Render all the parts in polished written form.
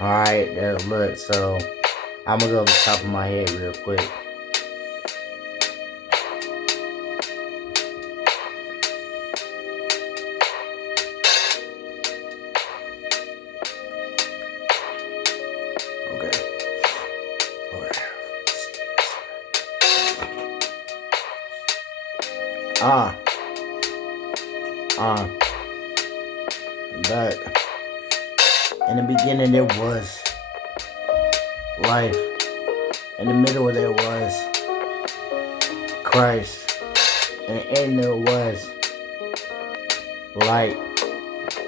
Alright, look, so I'm gonna go over the top of my head real quick. Okay. Alright. But in the beginning there was life. In the middle there was Christ. In the end there was light.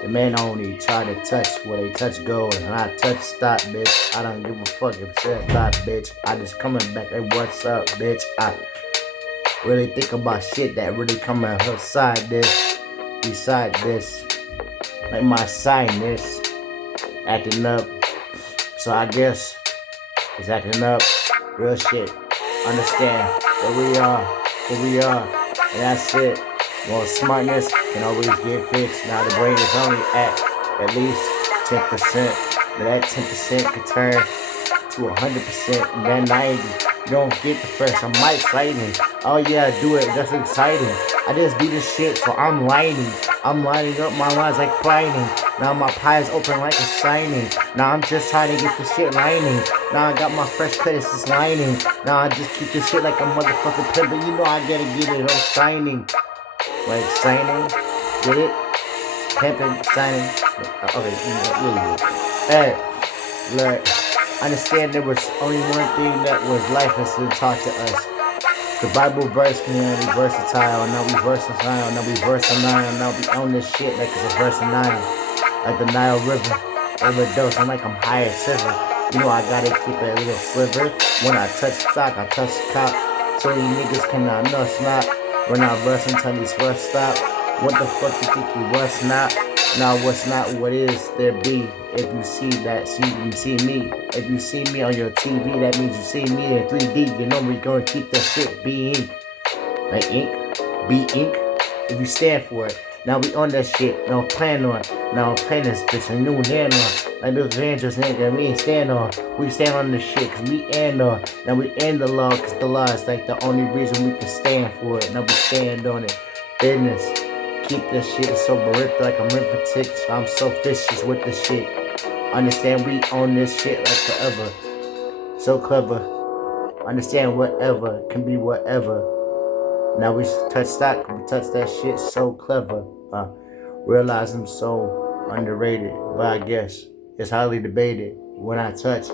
The man only tried to touch where they touch gold, and I touch stop, bitch. I don't give a fuck if it says stop, bitch. I just coming back, hey, what's up, bitch? I really think about shit that really come outside this, beside this, like my sinus acting up. So I guess it's acting up, real shit. Understand that we are who we are, and that's it. Well, smartness can always get fixed. Now the brain is only at least 10%. But that 10% can turn to 100%, and then 90. You don't get the first. I'm exciting. Oh yeah, do it. That's exciting. I just do this shit, so I'm lining. I'm lining up my lines like fighting. Now my pie is open like a signing. Now I'm just trying to get the shit lining. Now I got my fresh place is lining. Now I just keep this shit like a motherfucking pimp, but you know I gotta get it. I'm signing. Like signing, get it? Pimping, signing. Okay, hey, look, understand there was only one thing that was life is to talk to us. The Bible verse can be versatile, now we versatile, now we versatile, now we own this shit like it's a verse of 9. Like the Nile River, overdose, I'm like I'm high as silver. You know I gotta keep it a little sliver. When I touch stock, I touch cop. So you niggas cannot know it's not. We're not rushing till these rush stop. What the fuck you think you was not? Now what's not what is there be? If you see that, you see me. If you see me on your TV, that means you see me in 3D. You know we gonna keep that shit be ink. Like ink, be ink. If you stand for it. Now we on that shit, no plan on. Now I'm playing this bitch, a new hand on. Like those Avengers nigga, we ain't stand on. We stand on this shit, cause we end on. Now we end the law, cause the law is like the only reason we can stand for it. Now we stand on it. Business. Keep this shit so bereft like I'm impotent. So I'm so vicious with this shit. Understand we own this shit like forever. So clever. Understand whatever can be whatever. Now we touch stock, we touch that shit so clever. Realize I'm so underrated, but I guess it's highly debated. When I touch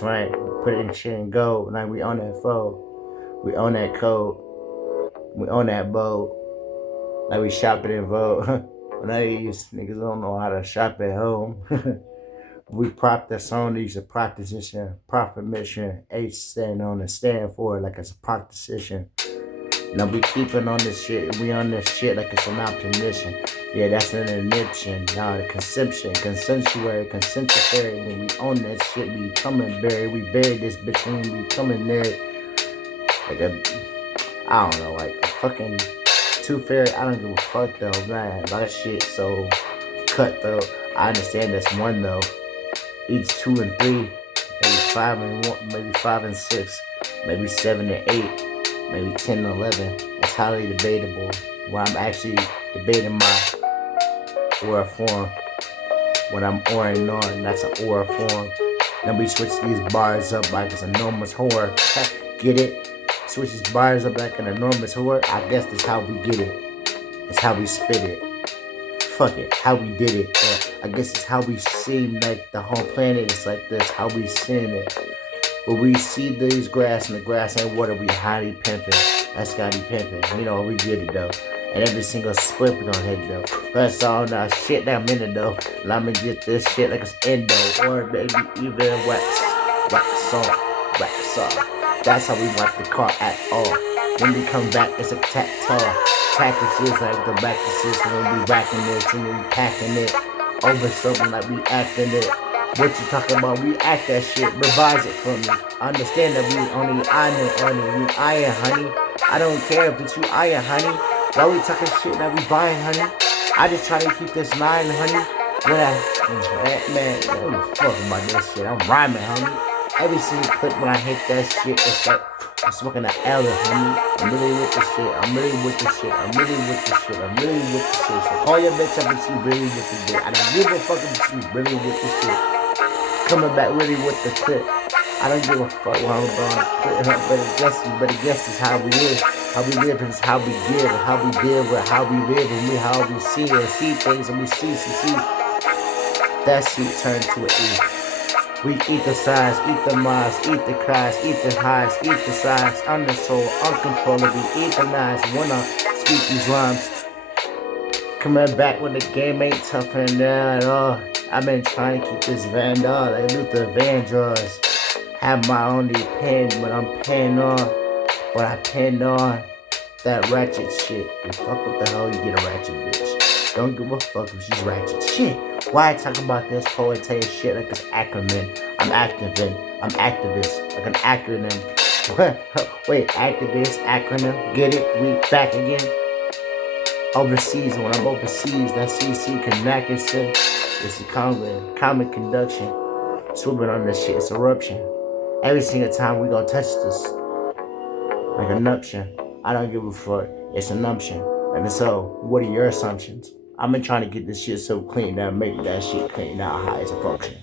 right, put it in shit and go. Now we on that foe, we on that code, we on that boat. Now we shopping and vote. Now these niggas don't know how to shop at home. We prop that song, these a proposition, profit mission. H stand on and stand for it like it's a proposition. Now we keeping on this shit, we on this shit like it's an opposition. Yeah, that's an addiction. Now the consumption, consensuary, consensuary. When we own that shit, we coming buried. We buried this bitch when we coming there. Like I don't know, like a fucking tooth fairy. I don't give a fuck though, man. That shit so cutthroat. I understand that's one though. Each 2 and 3, maybe 5 and 1, maybe 5 and 6, maybe 7 and 8. Maybe 10 and 11. It's highly debatable. Where I'm actually debating my aura form. When I'm orating on, that's an aura form. Then we switch these bars up like it's enormous horror. Get it? Switch these bars up like an enormous horror. I guess that's how we get it. It's how we spit it. Fuck it, how we did it. I guess it's how we seem like the whole planet is like this. How we seen it. But we see these grass and the grass ain't water, we highly pimping. That's Scotty pimping. You know, we get it though. And every single split we gon' hit though. That's all now shit that I'm in it though. Let me get this shit like it's endo. Or maybe even wax salt. That's how we wipe the car at all. When we come back, it's a tactics is like the practices when we racking it and we packing it. Over something like we acting it. What you talking about? We act that shit. Revise it for me. Understand that we only iron, we iron, honey. I don't care if it's you iron, honey. Why we talking shit that we buying, honey? I just try to keep this 9, honey. Man, I don't give a fuck about this shit. I'm rhyming, homie. Every single clip when I hit that shit, it's like I'm smoking an L, homie. I'm really with the shit. I'm really with the shit. I'm really with the shit. I'm really with the shit. So call your bitch up and she really with the dick. I don't give a fuck if she's really with the shit. Coming back really with the clip. I don't give a fuck what I'm going to put her, but I guess it's how we live. How we live is how we give, how we deal with how we live, and how we see things, and we see. That shit turned to an E. We eat the size, eat the minds, eat the cries, eat the highs, eat the sides, under soul, uncontrollably, eat the knives, wanna speak these rhymes. Coming back when the game ain't tougher than that at all. I've been trying to keep this Vandal like Luther Vandross. Have my only pen, but I'm penning on what I penned on. That ratchet shit. You fuck what the hell you get a ratchet bitch. Don't give a fuck if she's ratchet. Shit. Why I talk about this poetry shit like it's acronym? I'm activist, like an acronym. Wait, activist, acronym, get it? We back again. Overseas, when I'm overseas, that CC connect and say, it's a common conduction. Swooping on this shit, it's eruption. Every single time we gonna touch this, like an option. I don't give a fuck, it's an option. And so, what are your assumptions? I've been trying to get this shit so clean that make that shit clean out high as a function.